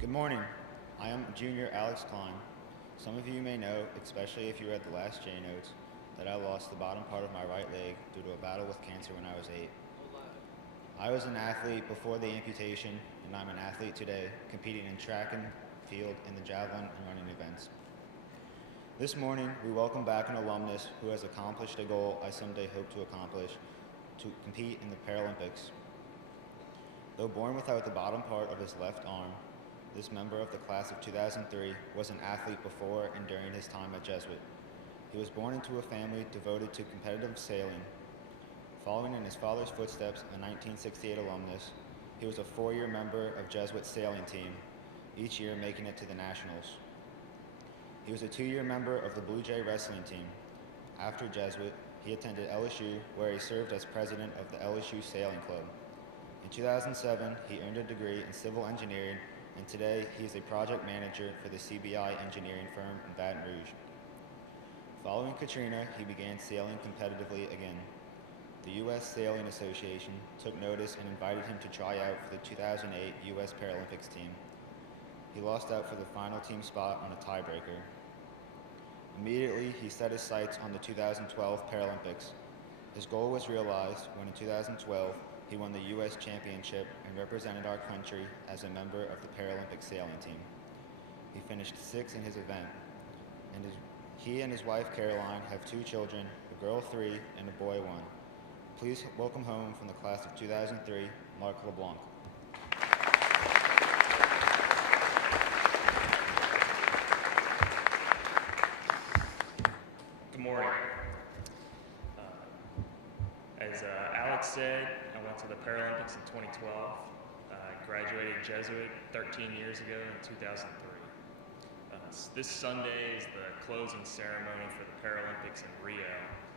Good morning. I am junior Alex Klein. Some of you may know, especially if you read the last J notes, that I lost the bottom part of my right leg due to a battle with cancer when I was 8. I was an athlete before the amputation, and I'm an athlete today, competing in track and field in the javelin and running events. This morning, we welcome back an alumnus who has accomplished a goal I someday hope to accomplish, to compete in the Paralympics. Though born without the bottom part of his left arm, this member of the class of 2003 was an athlete before and during his time at Jesuit. He was born into a family devoted to competitive sailing. Following in his father's footsteps, a 1968 alumnus, he was a 4-year member of Jesuit's sailing team, each year making it to the Nationals. He was a 2-year member of the Blue Jay wrestling team. After Jesuit, he attended LSU, where he served as president of the LSU Sailing Club. In 2007, he earned a degree in civil engineering, and today he is a project manager for the CBI engineering firm in Baton Rouge. Following Katrina, he began sailing competitively again. The U.S. Sailing Association took notice and invited him to try out for the 2008 U.S. Paralympics team. He lost out for the final team spot on a tiebreaker. Immediately, he set his sights on the 2012 Paralympics. His goal was realized when in 2012, he won the U.S. Championship and represented our country as a member of the Paralympic sailing team. He finished 6th in his event, and he and his wife Caroline have 2 children, a girl 3 and a boy 1. Please welcome home from the class of 2003, Mark LeBlanc. Good morning. As Alex said, I went to the Paralympics in 2012. I graduated Jesuit 13 years ago in 2003. This Sunday is the closing ceremony for the Paralympics in Rio,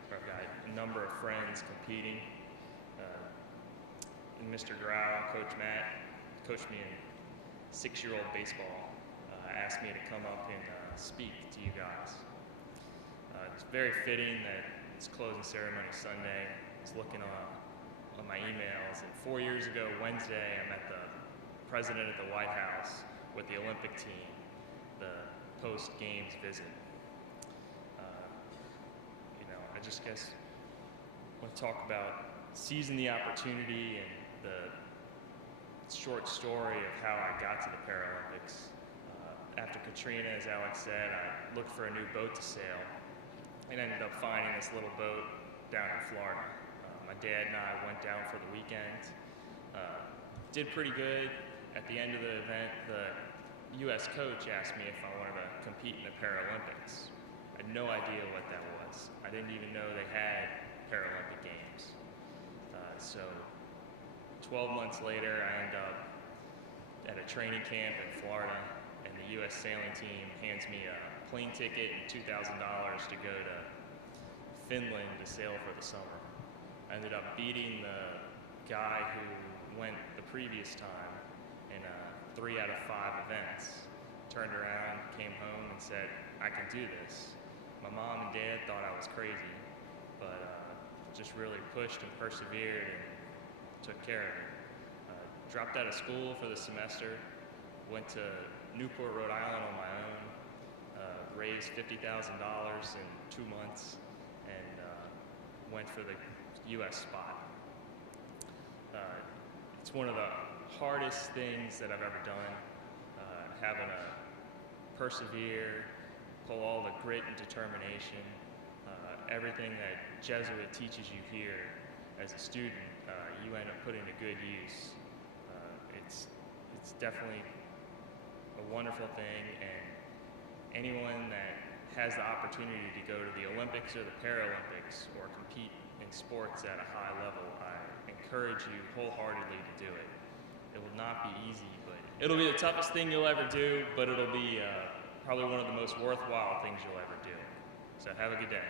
where I've got a number of friends competing. And Mr. Grau, Coach Matt, coached me in 6-year-old baseball, asked me to come up and speak to you guys. It's very fitting that it's closing ceremony Sunday. I was looking on my emails, and 4 years ago, Wednesday, I met the president at the White House with the Olympic team, the post-games visit. I just guess I want to talk about seizing the opportunity and the short story of how I got to the Paralympics. After Katrina, as Alex said, I looked for a new boat to sail and ended up finding this little boat down in Florida. My dad and I went down for the weekend, did pretty good. At the end of the event, the U.S. coach asked me if I wanted to compete in the Paralympics. I had no idea what that was. I didn't even know they had Paralympic Games. So 12 months later, I end up at a training camp in Florida, and the U.S. sailing team hands me a plane ticket and $2,000 to go to Finland to sail for the summer. I ended up beating the guy who went the previous time in 3 out of 5 events. Turned around, came home, and said, I can do this. My mom and dad thought I was crazy, but just really pushed and persevered and took care of it. Dropped out of school for the semester, went to Newport, Rhode Island on my own, raised $50,000 in 2 months, and went for the U.S. spot. It's one of the hardest things that I've ever done, having to persevere, pull all the grit and determination, everything that Jesuit teaches you here as a student, you end up putting to good use. It's definitely a wonderful thing, and anyone that has the opportunity to go to the Olympics or the Paralympics or compete in sports at a high level, I encourage you wholeheartedly to do it. It will not be easy, but it'll be the toughest thing you'll ever do, but it'll be probably one of the most worthwhile things you'll ever do. So have a good day.